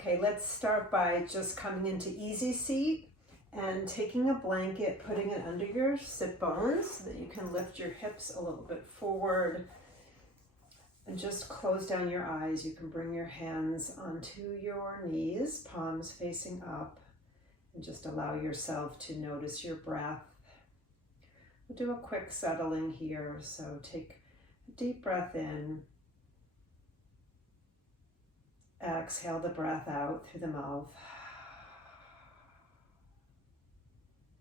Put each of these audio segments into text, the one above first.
Okay, let's start by just coming into easy seat and taking a blanket, putting it under your sit bones so that you can lift your hips a little bit forward and just close down your eyes. You can bring your hands onto your knees, palms facing up, and just allow yourself to notice your breath. We'll do a quick settling here, so take a deep breath in. Exhale the breath out through the mouth.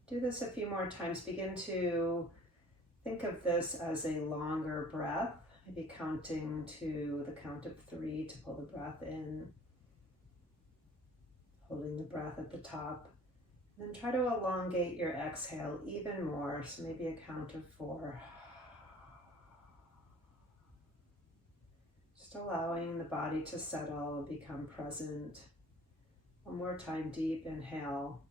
Do this a few more times. Begin to think of this as a longer breath, maybe counting to the count of 3 to pull the breath in, holding the breath at the top. And then try to elongate your exhale even more, so maybe a count of 4. Just allowing the body to settle and become present. One more time, deep inhale.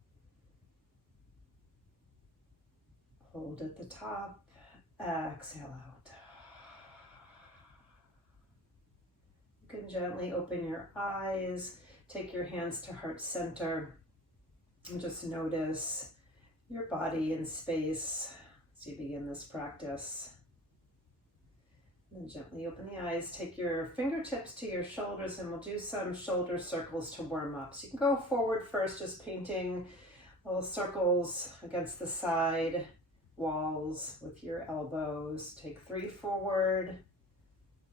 Hold at the top, exhale out. You can gently open your eyes, take your hands to heart center, and just notice your body in space as you begin this practice. And gently open the eyes, take your fingertips to your shoulders, and we'll do some shoulder circles to warm up. So you can go forward first, just painting little circles against the side walls with your elbows. Take 3 forward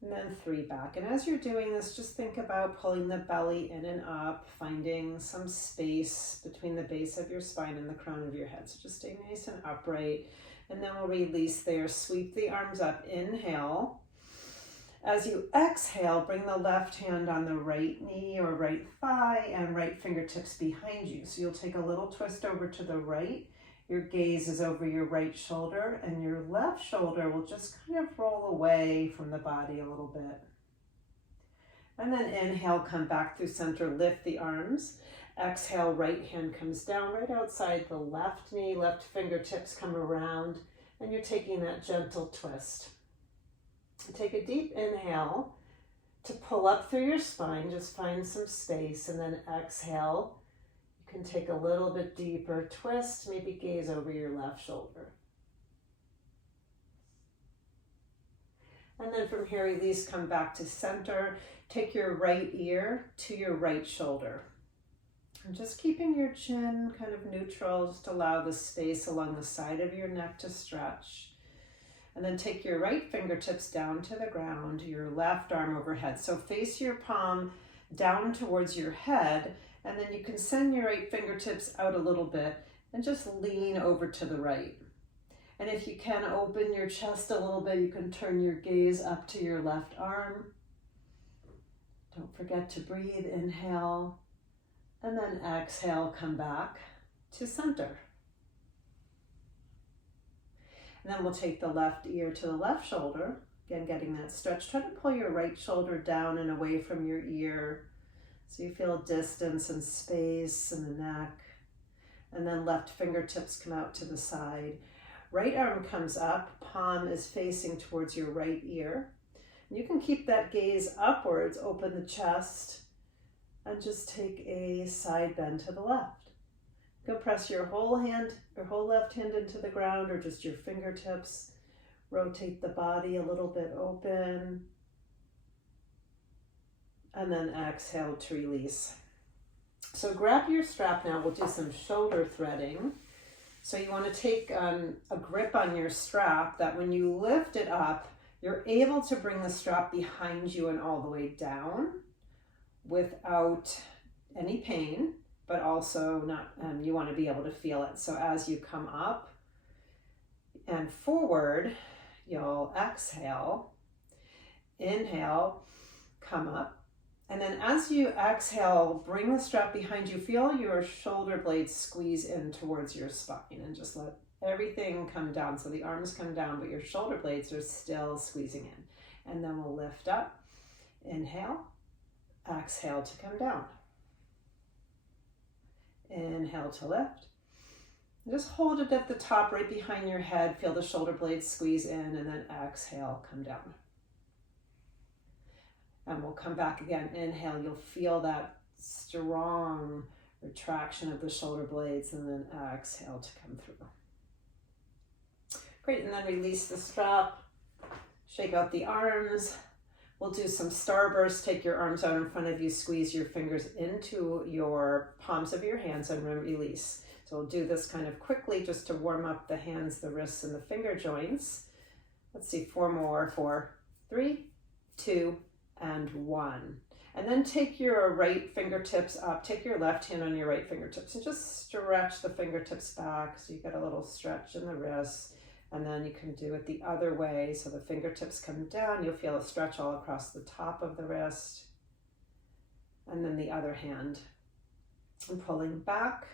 and then 3 back. And as you're doing this, just think about pulling the belly in and up, finding some space between the base of your spine and the crown of your head. So just stay nice and upright. And then we'll release there. Sweep the arms up. Inhale. As you exhale, bring the left hand on the right knee or right thigh and right fingertips behind you. So you'll take a little twist over to the right. Your gaze is over your right shoulder, and your left shoulder will just kind of roll away from the body a little bit. And then inhale, come back through center, lift the arms. Exhale, right hand comes down right outside the left knee, left fingertips come around, and you're taking that gentle twist. Take a deep inhale to pull up through your spine, just find some space, and then exhale. You can take a little bit deeper twist, maybe gaze over your left shoulder. And then from here, release, come back to center. Take your right ear to your right shoulder. And just keeping your chin kind of neutral, just allow the space along the side of your neck to stretch. And then take your right fingertips down to the ground, your left arm overhead. So face your palm down towards your head, and then you can send your right fingertips out a little bit and just lean over to the right. And if you can, open your chest a little bit. You can turn your gaze up to your left arm. Don't forget to breathe. Inhale, and then exhale, come back to center. And then we'll take the left ear to the left shoulder. Again, getting that stretch. Try to pull your right shoulder down and away from your ear, so you feel distance and space in the neck. And then left fingertips come out to the side. Right arm comes up, palm is facing towards your right ear. You can keep that gaze upwards, open the chest, and just take a side bend to the left. You can press your whole left hand into the ground, or just your fingertips. Rotate the body a little bit open. And then exhale to release. So grab your strap now. We'll do some shoulder threading. So you want to take a grip on your strap that when you lift it up, you're able to bring the strap behind you and all the way down without any pain, but also not, you want to be able to feel it. So as you come up and forward, you'll exhale, inhale, come up. And then as you exhale, bring the strap behind you. Feel your shoulder blades squeeze in towards your spine, and just let everything come down. So the arms come down, but your shoulder blades are still squeezing in. And then we'll lift up, inhale, exhale to come down. Inhale to lift. Just hold it at the top right behind your head. Feel the shoulder blades squeeze in, and then exhale, come down. And we'll come back again. Inhale, you'll feel that strong retraction of the shoulder blades, and then exhale to come through. Great, and then release the strap, shake out the arms. We'll do some starbursts. Take your arms out in front of you, squeeze your fingers into your palms of your hands and release. So we'll do this kind of quickly just to warm up the hands, the wrists, and the finger joints. Let's see, 4 more, 4, 3, 2, and 1. And then take your right fingertips up, take your left hand on your right fingertips and just stretch the fingertips back so you get a little stretch in the wrists. And then you can do it the other way. So the fingertips come down, you'll feel a stretch all across the top of the wrist. And then the other hand. And pulling back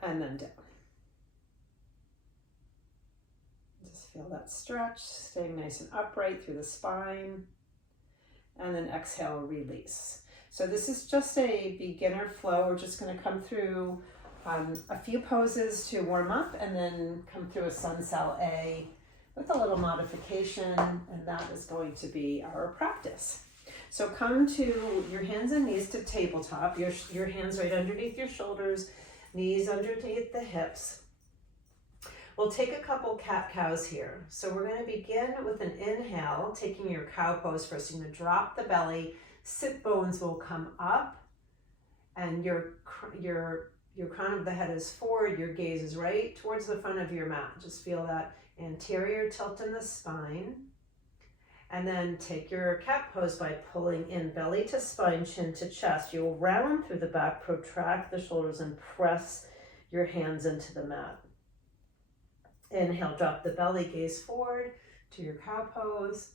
and then down. Just feel that stretch, staying nice and upright through the spine. And then exhale, release. So this is just a beginner flow. We're just going to come through a few poses to warm up and then come through a Sun Sal A with a little modification, and that is going to be our practice. So come to your hands and knees to tabletop, your hands right underneath your shoulders, knees underneath the hips. We'll take a couple cat-cows here. So we're going to begin with an inhale, taking your cow pose first. You're going to drop the belly, sit bones will come up, and your crown of the head is forward, your gaze is right towards the front of your mat. Just feel that anterior tilt in the spine. And then take your cat pose by pulling in belly to spine, chin to chest. You'll round through the back, protract the shoulders, and press your hands into the mat. Inhale, drop the belly, gaze forward to your cow pose.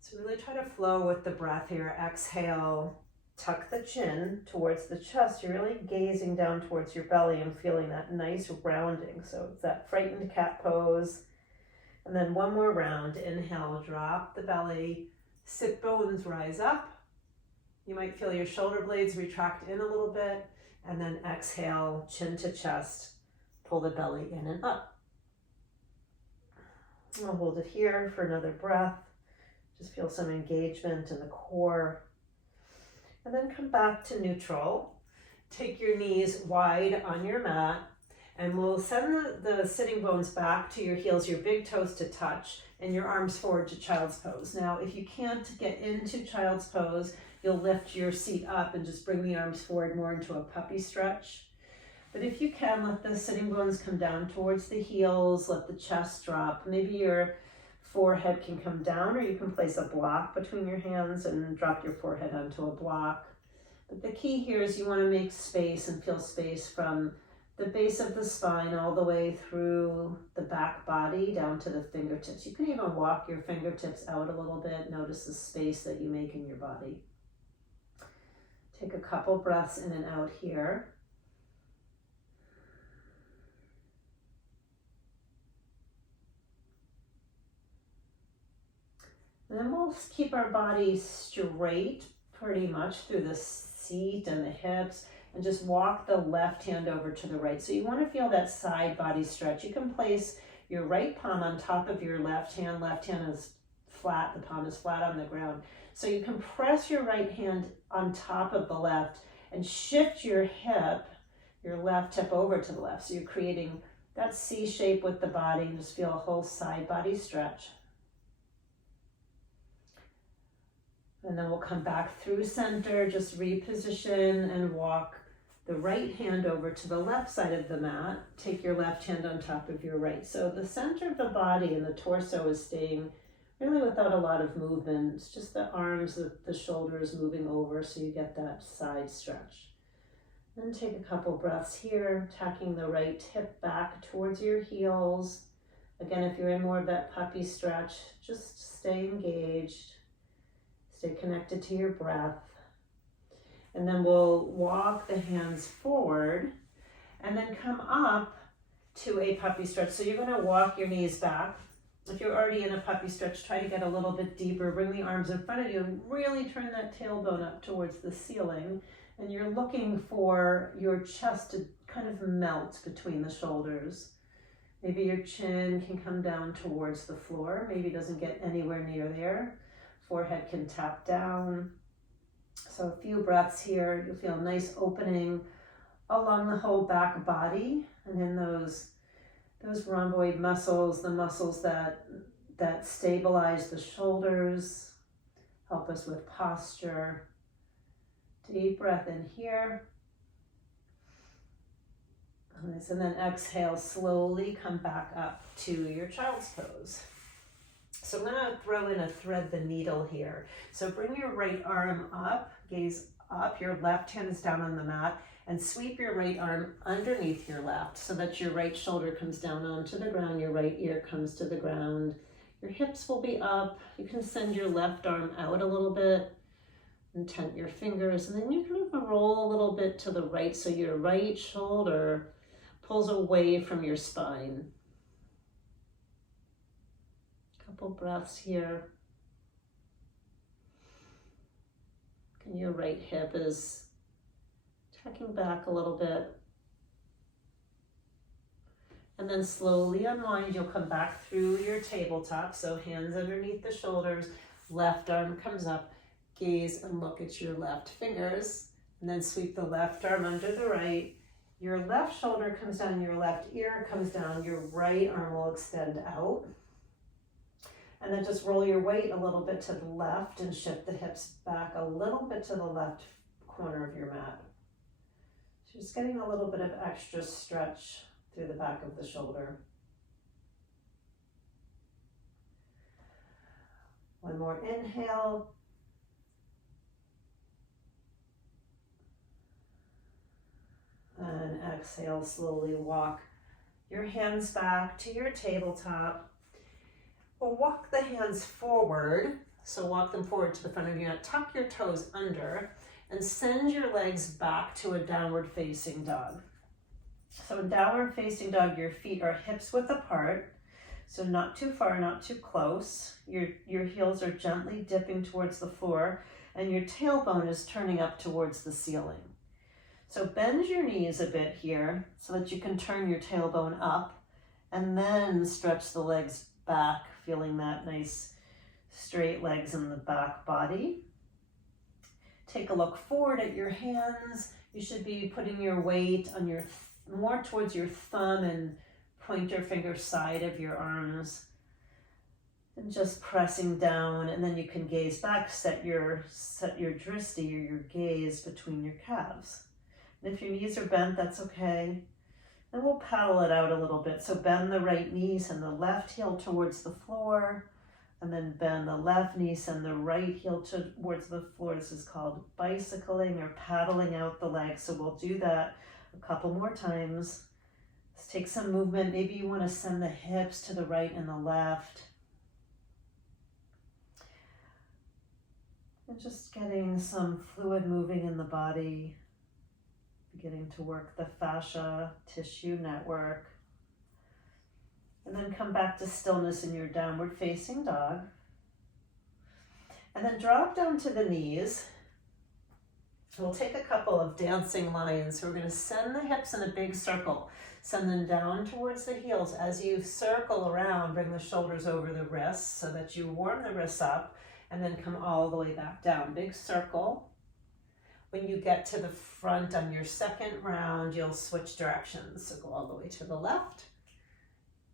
So really try to flow with the breath here. Exhale, tuck the chin towards the chest. You're really gazing down towards your belly and feeling that nice rounding. So it's that frightened cat pose. And then one more round. Inhale, drop the belly, sit bones rise up. You might feel your shoulder blades retract in a little bit. And then exhale, chin to chest, pull the belly in and up. I'll hold it here for another breath. Just feel some engagement in the core. And then come back to neutral. Take your knees wide on your mat, and we'll send the sitting bones back to your heels, your big toes to touch, and your arms forward to child's pose. Now, if you can't get into child's pose, you'll lift your seat up and just bring the arms forward more into a puppy stretch. But if you can, let the sitting bones come down towards the heels, let the chest drop. Maybe your forehead can come down, or you can place a block between your hands and drop your forehead onto a block. But the key here is you want to make space and feel space from the base of the spine all the way through the back body down to the fingertips. You can even walk your fingertips out a little bit. Notice the space that you make in your body. Take a couple breaths in and out here. And then we'll keep our body straight pretty much through the seat and the hips, and just walk the left hand over to the right. So you want to feel that side body stretch. You can place your right palm on top of your left hand. Left hand is flat, the palm is flat on the ground. So you can press your right hand on top of the left and shift your hip, your left hip over to the left. So you're creating that C shape with the body, and just feel a whole side body stretch. And then we'll come back through center, just reposition and walk the right hand over to the left side of the mat. Take your left hand on top of your right. So the center of the body and the torso is staying really without a lot of movement. It's just the arms, the shoulders moving over so you get that side stretch. Then take a couple breaths here, tacking the right hip back towards your heels. Again, if you're in more of that puppy stretch, just stay engaged. Stay connected to your breath. And then we'll walk the hands forward and then come up to a puppy stretch. So you're going to walk your knees back. If you're already in a puppy stretch, try to get a little bit deeper. Bring the arms in front of you and really turn that tailbone up towards the ceiling. And you're looking for your chest to kind of melt between the shoulders. Maybe your chin can come down towards the floor. Maybe it doesn't get anywhere near there. Forehead can tap down. So a few breaths here. You'll feel a nice opening along the whole back body, and in those rhomboid muscles, the muscles that stabilize the shoulders, help us with posture. Deep breath in here. Nice. And then exhale, slowly come back up to your child's pose. So I'm going to throw in a thread the needle here. So bring your right arm up, gaze up, your left hand is down on the mat, and sweep your right arm underneath your left so that your right shoulder comes down onto the ground, your right ear comes to the ground. Your hips will be up. You can send your left arm out a little bit and tent your fingers, and then you can roll a little bit to the right so your right shoulder pulls away from your spine. Couple breaths here. And your right hip is tucking back a little bit. And then slowly unwind. You'll come back through your tabletop. So hands underneath the shoulders, left arm comes up, gaze and look at your left fingers, and then sweep the left arm under the right. Your left shoulder comes down, your left ear comes down, your right arm will extend out. And then just roll your weight a little bit to the left and shift the hips back a little bit to the left corner of your mat. So just getting a little bit of extra stretch through the back of the shoulder. One more inhale. And exhale, slowly walk your hands back to your tabletop. Or walk the hands forward. So walk them forward to the front of your mat. Tuck your toes under and send your legs back to a downward facing dog. So in downward facing dog, your feet are hips width apart. So not too far, not too close. Your heels are gently dipping towards the floor and your tailbone is turning up towards the ceiling. So bend your knees a bit here so that you can turn your tailbone up and then stretch the legs back, feeling that nice straight legs in the back body. Take a look forward at your hands. You should be putting your weight on your more towards your thumb and pointer finger side of your arms. And just pressing down, and then you can gaze back, set your drishti or your gaze between your calves. And if your knees are bent, that's okay. And we'll paddle it out a little bit. So bend the right knee, send the left heel towards the floor, and then bend the left knee, send the right heel towards the floor. This is called bicycling or paddling out the legs. So we'll do that a couple more times. Let's take some movement. Maybe you want to send the hips to the right and the left. And just getting some fluid moving in the body. Beginning to work the fascia tissue network. And then come back to stillness in your downward facing dog. And then drop down to the knees. We'll take a couple of dancing lions. So we're going to send the hips in a big circle. Send them down towards the heels. As you circle around, bring the shoulders over the wrists so that you warm the wrists up and then come all the way back down. Big circle. When you get to the front on your second round, you'll switch directions. So go all the way to the left.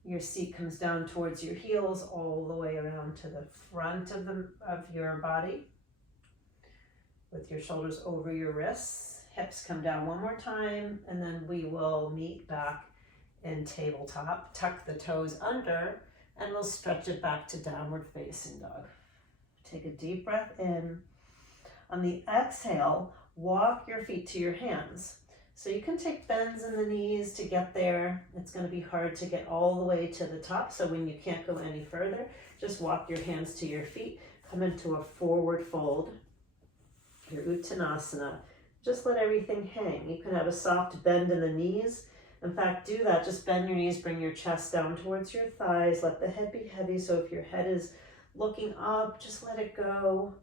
Your seat comes down towards your heels, all the way around to the front of your body. With your shoulders over your wrists. Hips come down one more time, and then we will meet back in tabletop. Tuck the toes under, and we'll stretch it back to downward facing dog. Take a deep breath in. On the exhale, walk your feet to your hands. So you can take bends in the knees to get there. It's going to be hard to get all the way to the top. So when you can't go any further, just walk your hands to your feet. Come into a forward fold, your Uttanasana. Just let everything hang. You can have a soft bend in the knees. In fact, do that. Just bend your knees, bring your chest down towards your thighs. Let the head be heavy. So if your head is looking up, just let it go.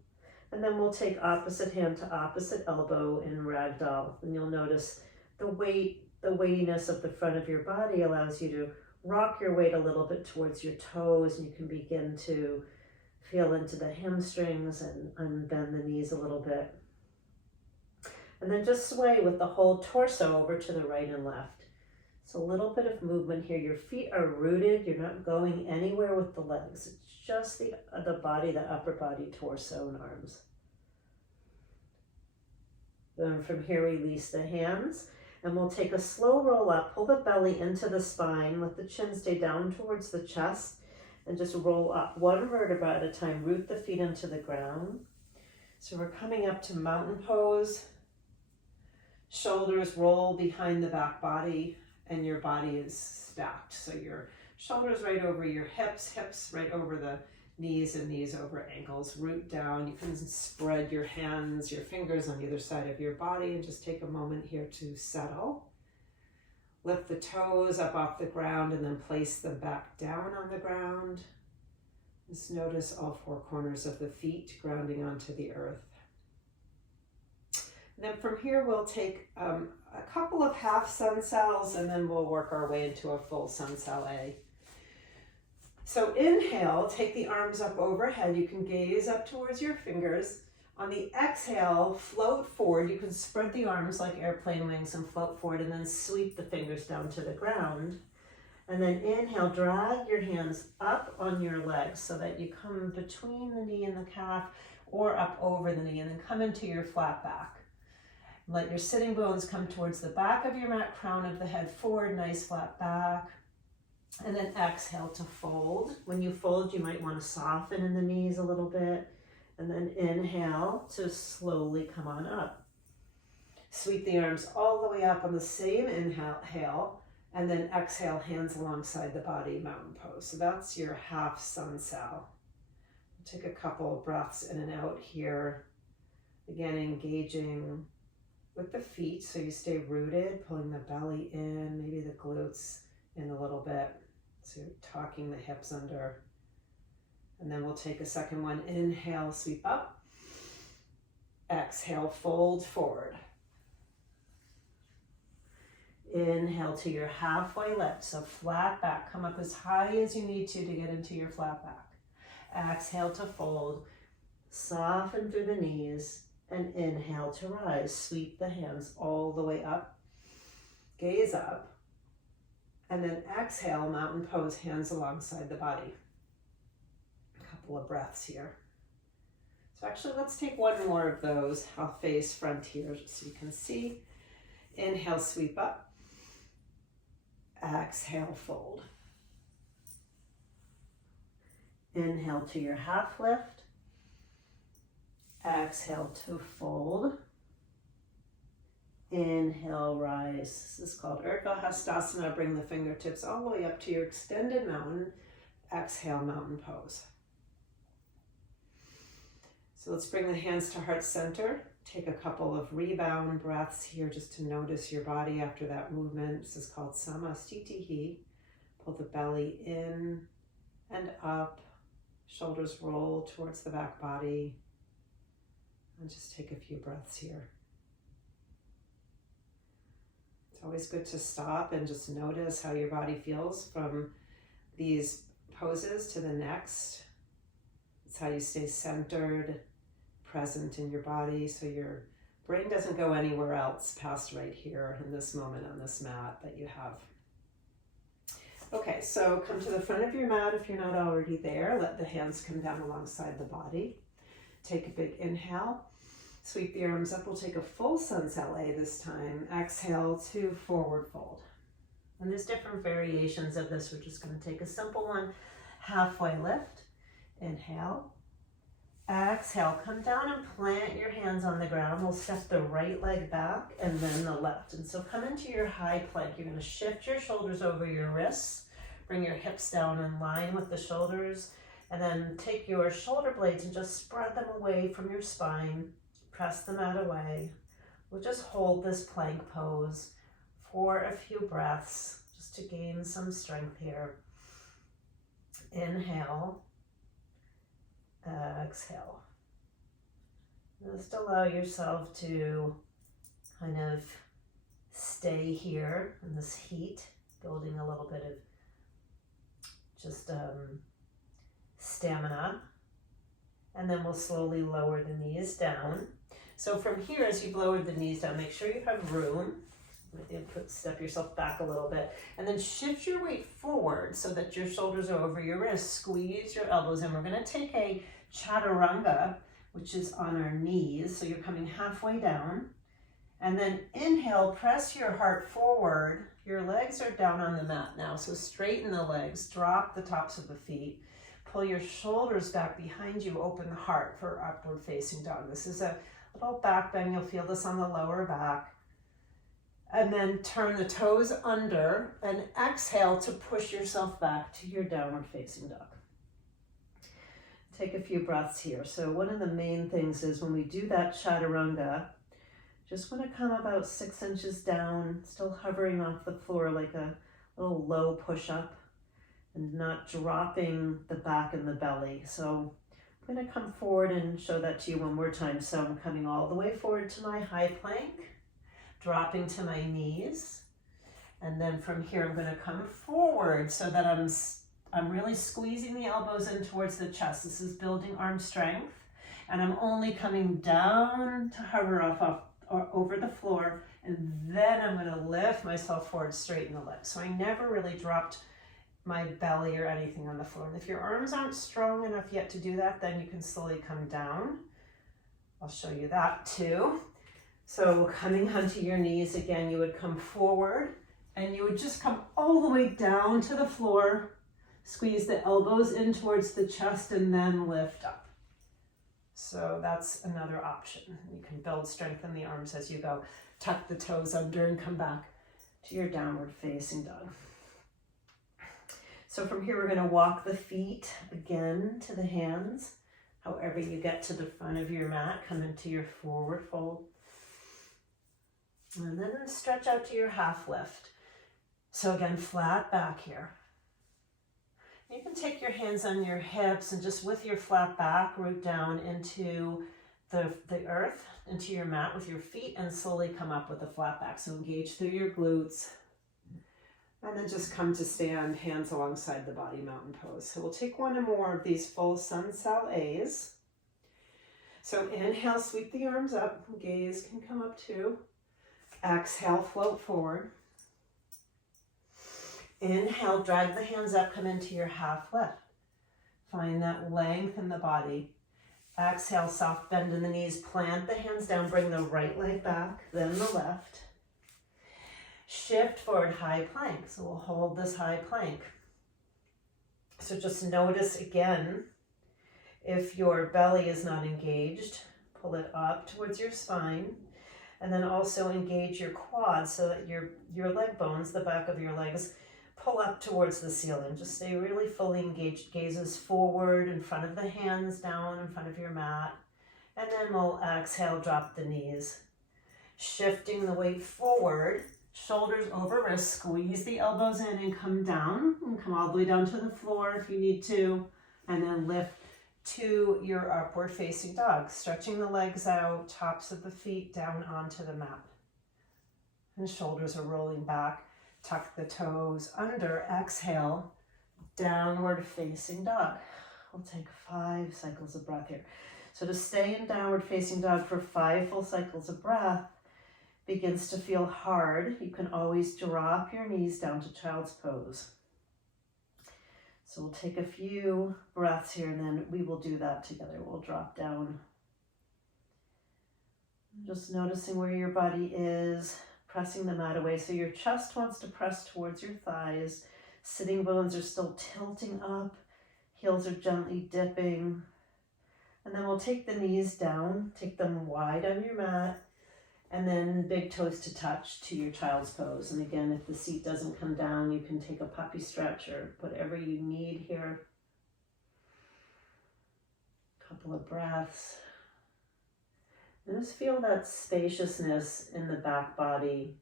And then we'll take opposite hand to opposite elbow in ragdoll. And you'll notice the weightiness of the front of your body allows you to rock your weight a little bit towards your toes, and you can begin to feel into the hamstrings and unbend the knees a little bit. And then just sway with the whole torso over to the right and left. So a little bit of movement here. Your feet are rooted. You're not going anywhere with the legs. It's just the body, the upper body, torso, and arms. Then from here, release the hands. And we'll take a slow roll up. Pull the belly into the spine. Let the chin stay down towards the chest. And just roll up one vertebra at a time. Root the feet into the ground. So we're coming up to mountain pose. Shoulders roll behind the back body. And your body is stacked. So your shoulders right over your hips, hips right over the knees, and knees over ankles. Root down. You can spread your hands, your fingers on either side of your body, and just take a moment here to settle. Lift the toes up off the ground and then place them back down on the ground. Just notice all four corners of the feet grounding onto the earth. And then from here, we'll take a couple of half sun sals, and then we'll work our way into a full Sun Sal A. So inhale, take the arms up overhead. You can gaze up towards your fingers. On the exhale, float forward. You can spread the arms like airplane wings and float forward, and then sweep the fingers down to the ground. And then inhale, drag your hands up on your legs so that you come between the knee and the calf, or up over the knee, and then come into your flat back. Let your sitting bones come towards the back of your mat, crown of the head forward, nice flat back. And then exhale to fold. When you fold, you might want to soften in the knees a little bit. And then inhale to slowly come on up. Sweep the arms all the way up on the same inhale. And then exhale, hands alongside the body, mountain pose. So that's your half Sun Sal. Take a couple of breaths in and out here. Again, engaging with the feet, so you stay rooted, pulling the belly in, maybe the glutes in a little bit. So you're tucking the hips under. And then we'll take a second one. Inhale, sweep up. Exhale, fold forward. Inhale to your halfway lift, so flat back. Come up as high as you need to get into your flat back. Exhale to fold. Soften through the knees. And inhale to rise. Sweep the hands all the way up. Gaze up. And then exhale, mountain pose, hands alongside the body. A couple of breaths here. So actually, let's take one more of those. I'll face front here so you can see. Inhale, sweep up. Exhale, fold. Inhale to your half lift. Exhale to fold. Inhale, rise. This is called Urdhva Hastasana. Bring the fingertips all the way up to your extended mountain. Exhale, mountain pose. So let's bring the hands to heart center. Take a couple of rebound breaths here just to notice your body after that movement. This is called Samastitihi. Pull the belly in and up. Shoulders roll towards the back body. And just take a few breaths here. It's always good to stop and just notice how your body feels from these poses to the next. It's how you stay centered, present in your body, so your brain doesn't go anywhere else past right here in this moment on this mat that you have. Okay, so come to the front of your mat if you're not already there. Let the hands come down alongside the body. Take a big inhale. Sweep the arms up. We'll take a full Sun Sal A this time. Exhale to forward fold. And there's different variations of this. We're just going to take a simple one. Halfway lift. Inhale. Exhale. Come down and plant your hands on the ground. We'll step the right leg back and then the left. And so come into your high plank. You're going to shift your shoulders over your wrists. Bring your hips down in line with the shoulders. And then take your shoulder blades and just spread them away from your spine. Press the mat away. We'll just hold this plank pose for a few breaths just to gain some strength here. Inhale. Exhale. Just allow yourself to kind of stay here in this heat, building a little bit of just stamina. And then we'll slowly lower the knees down. So from here, as you've lowered the knees down, make sure you have room. Step yourself back a little bit, and then shift your weight forward so that your shoulders are over your wrists. Squeeze your elbows in. We're going to take a chaturanga, which is on our knees. So you're coming halfway down, and then inhale, press your heart forward. Your legs are down on the mat now, so straighten the legs, drop the tops of the feet, pull your shoulders back behind you, open the heart for upward facing dog. This is a little back bend. You'll feel this on the lower back. And then turn the toes under and exhale to push yourself back to your downward facing dog. Take a few breaths here. So one of the main things is when we do that chaturanga, just want to come about 6 inches down, still hovering off the floor like a little low push-up and not dropping the back and the belly. So I'm going to come forward and show that to you one more time. So I'm coming all the way forward to my high plank, dropping to my knees, and then from here I'm going to come forward so that I'm really squeezing the elbows in towards the chest. This is building arm strength, and I'm only coming down to hover off or over the floor, and then I'm going to lift myself forward, straighten the legs. So I never really dropped my belly or anything on the floor. And if your arms aren't strong enough yet to do that, then you can slowly come down. I'll show you that too. So coming onto your knees again, you would come forward and you would just come all the way down to the floor, squeeze the elbows in towards the chest, and then lift up. So that's another option. You can build strength in the arms as you go. Tuck the toes under and come back to your downward facing dog. So from here, we're going to walk the feet again to the hands. However you get to the front of your mat, come into your forward fold. And then stretch out to your half lift. So again, flat back here. You can take your hands on your hips and just with your flat back, root down into the earth, into your mat with your feet, and slowly come up with a flat back. So engage through your glutes. And then just come to stand, hands alongside the body, mountain pose. So we'll take one or more of these full Sun Sal A's. So inhale, sweep the arms up. Gaze can come up too. Exhale, float forward. Inhale, drag the hands up, come into your half lift. Find that length in the body. Exhale, soft bend in the knees, plant the hands down, bring the right leg back, then the left. Shift forward, high plank. So we'll hold this high plank. So just notice again, if your belly is not engaged, pull it up towards your spine. And then also engage your quads so that your leg bones, the back of your legs, pull up towards the ceiling. Just stay really fully engaged. Gazes forward, in front of the hands, down in front of your mat. And then we'll exhale, drop the knees. Shifting the weight forward, shoulders over wrists, squeeze the elbows in and come down. And come all the way down to the floor if you need to. And then lift to your upward facing dog, stretching the legs out, tops of the feet down onto the mat. And shoulders are rolling back. Tuck the toes under, exhale, downward facing dog. We'll take 5 cycles of breath here. So to stay in downward facing dog for 5 full cycles of breath begins to feel hard. You can always drop your knees down to child's pose. So we'll take a few breaths here and then we will do that together. We'll drop down. Just noticing where your body is, pressing the mat away. So your chest wants to press towards your thighs. Sitting bones are still tilting up. Heels are gently dipping. And then we'll take the knees down, take them wide on your mat, and then big toes to touch to your child's pose. And again, if the seat doesn't come down, you can take a puppy stretch or whatever you need here. Couple of breaths. And just feel that spaciousness in the back body.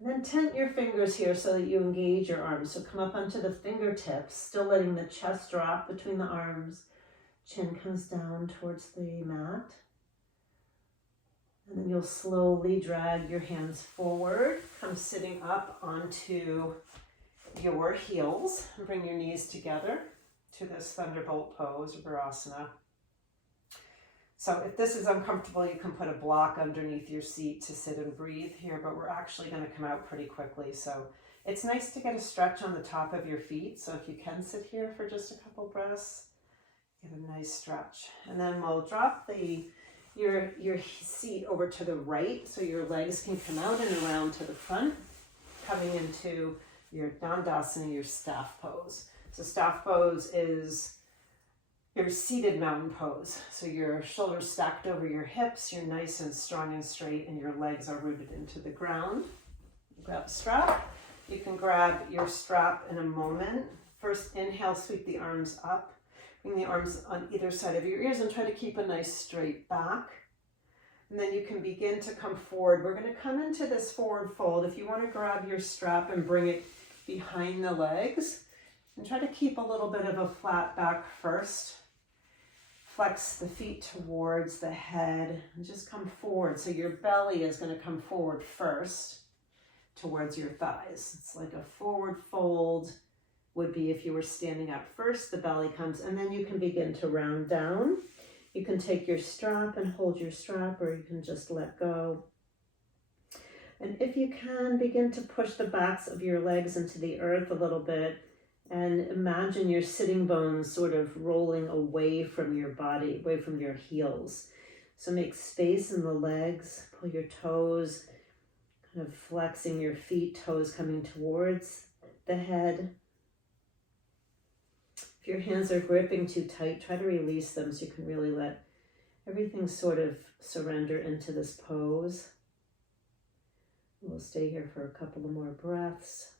And then tent your fingers here so that you engage your arms. So come up onto the fingertips, still letting the chest drop between the arms. Chin comes down towards the mat. And then you'll slowly drag your hands forward. Come sitting up onto your heels. And bring your knees together to this thunderbolt pose or Virasana. So if this is uncomfortable, you can put a block underneath your seat to sit and breathe here, but we're actually going to come out pretty quickly. So it's nice to get a stretch on the top of your feet. So if you can sit here for just a couple breaths, get a nice stretch. And then we'll drop your seat over to the right so your legs can come out and around to the front, coming into your Dandasana, your staff pose. So staff pose is your seated mountain pose. So your shoulders stacked over your hips, you're nice and strong and straight, and your legs are rooted into the ground. Grab a strap. You can grab your strap in a moment. First, inhale, sweep the arms up. Bring the arms on either side of your ears and try to keep a nice straight back. And then you can begin to come forward. We're going to come into this forward fold. If you want to grab your strap and bring it behind the legs, and try to keep a little bit of a flat back first. Flex the feet towards the head and just come forward. So your belly is going to come forward first towards your thighs. It's like a forward fold would be if you were standing up first, the belly comes, and then you can begin to round down. You can take your strap and hold your strap, or you can just let go. And if you can, begin to push the backs of your legs into the earth a little bit. And imagine your sitting bones sort of rolling away from your body, away from your heels. So make space in the legs, pull your toes, kind of flexing your feet, toes coming towards the head. If your hands are gripping too tight, try to release them so you can really let everything sort of surrender into this pose. We'll stay here for a couple of more breaths.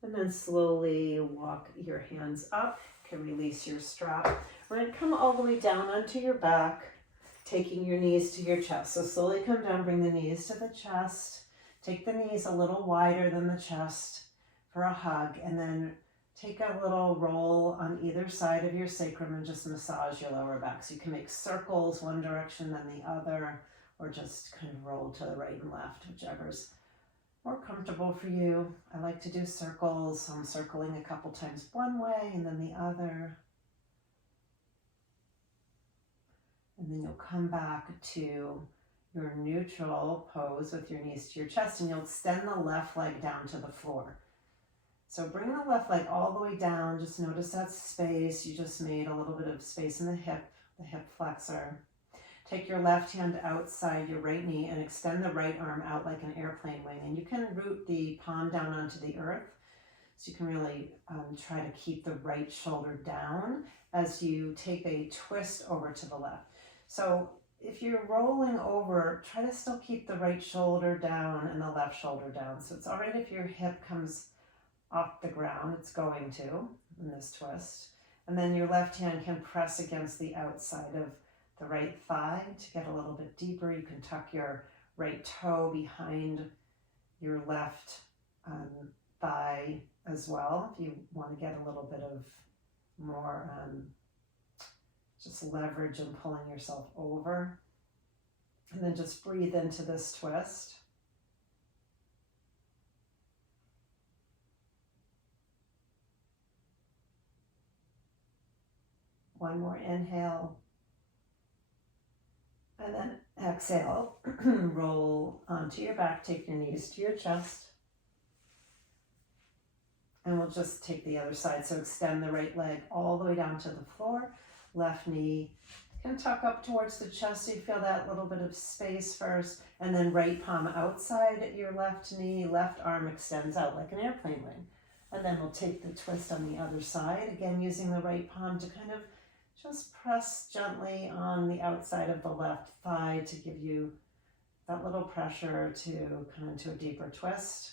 And then slowly walk your hands up. You can release your strap. We're going to come all the way down onto your back, taking your knees to your chest. So slowly come down, bring the knees to the chest. Take the knees a little wider than the chest for a hug. And then take a little roll on either side of your sacrum and just massage your lower back. So you can make circles one direction then the other, or just kind of roll to the right and left, whichever's more comfortable for you. I like to do circles, so I'm circling a couple times one way and then the other. And then you'll come back to your neutral pose with your knees to your chest, and you'll extend the left leg down to the floor. So bring the left leg all the way down. Just notice that space. You just made a little bit of space in the hip flexor. Take your left hand outside your right knee and extend the right arm out like an airplane wing. And you can root the palm down onto the earth. So you can really try to keep the right shoulder down as you take a twist over to the left. So if you're rolling over, try to still keep the right shoulder down and the left shoulder down. So it's all right if your hip comes off the ground, it's going to in this twist. And then your left hand can press against the outside of the right thigh to get a little bit deeper. You can tuck your right toe behind your left thigh as well if you want to get a little bit of more just leverage and pulling yourself over. And then just breathe into this twist. One more inhale. And then exhale, roll onto your back, take your knees to your chest. And we'll just take the other side. So extend the right leg all the way down to the floor. Left knee can tuck up towards the chest so you feel that little bit of space first. And then right palm outside at your left knee, left arm extends out like an airplane wing. And then we'll take the twist on the other side, again using the right palm to kind of just press gently on the outside of the left thigh to give you that little pressure to come into a deeper twist.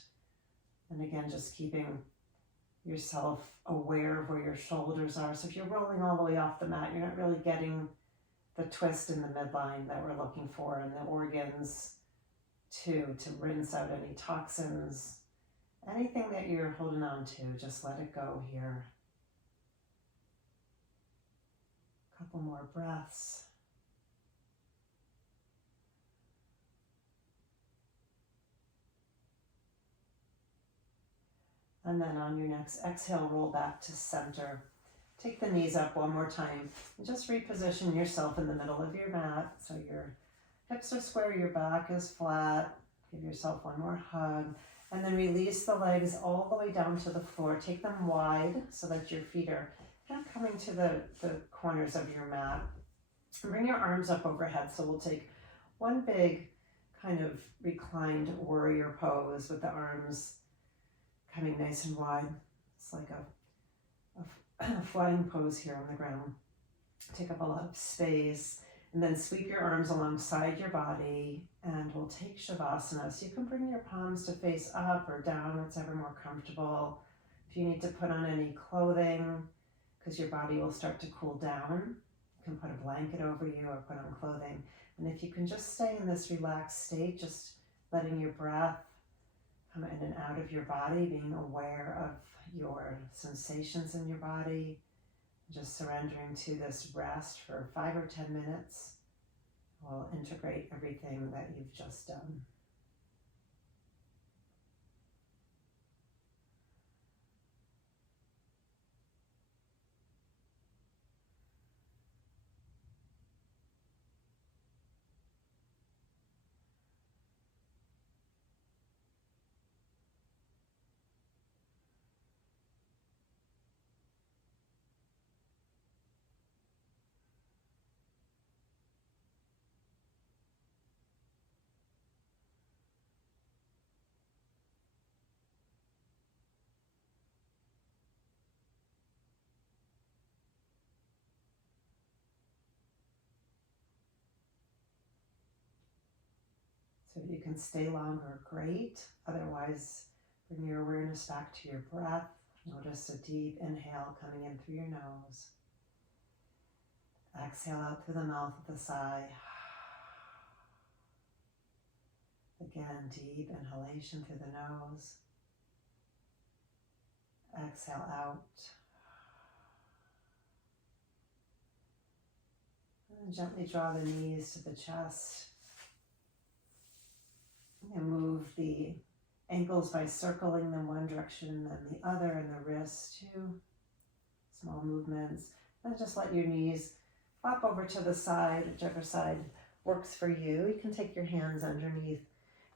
And again, just keeping yourself aware of where your shoulders are. So if you're rolling all the way off the mat, you're not really getting the twist in the midline that we're looking for, and the organs too, to rinse out any toxins, anything that you're holding on to, just let it go here. Couple more breaths. And then on your next exhale, roll back to center. Take the knees up one more time and just reposition yourself in the middle of your mat so your hips are square, your back is flat. Give yourself one more hug. And then release the legs all the way down to the floor. Take them wide so that your feet are kind of coming to the corners of your mat. And bring your arms up overhead. So we'll take one big kind of reclined warrior pose with the arms coming nice and wide. It's like a flying pose here on the ground. Take up a lot of space. And then sweep your arms alongside your body, and we'll take Savasana. So you can bring your palms to face up or down, whatever more comfortable. If you need to put on any clothing, because your body will start to cool down, you can put a blanket over you or put on clothing. And if you can just stay in this relaxed state, just letting your breath come in and out of your body, being aware of your sensations in your body, just surrendering to this rest for 5 or 10 minutes will integrate everything that you've just done. So if you can stay longer, great. Otherwise, bring your awareness back to your breath. Notice a deep inhale coming in through your nose. Exhale out through the mouth with a sigh. Again, deep inhalation through the nose. Exhale out. And gently draw the knees to the chest. And move the ankles by circling them one direction and then the other, and the wrists too. Small movements. And just let your knees flop over to the side, whichever side works for you. You can take your hands underneath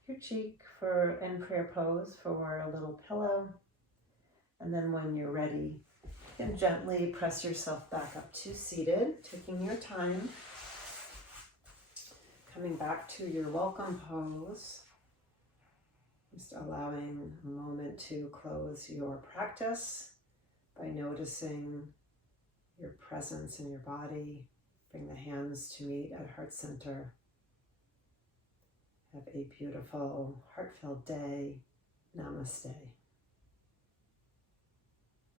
your cheek for in prayer pose for a little pillow. And then when you're ready, you can gently press yourself back up to seated, taking your time. Coming back to your welcome pose. Just allowing a moment to close your practice by noticing your presence in your body. Bring the hands to meet at heart center. Have a beautiful, heart-filled day. Namaste.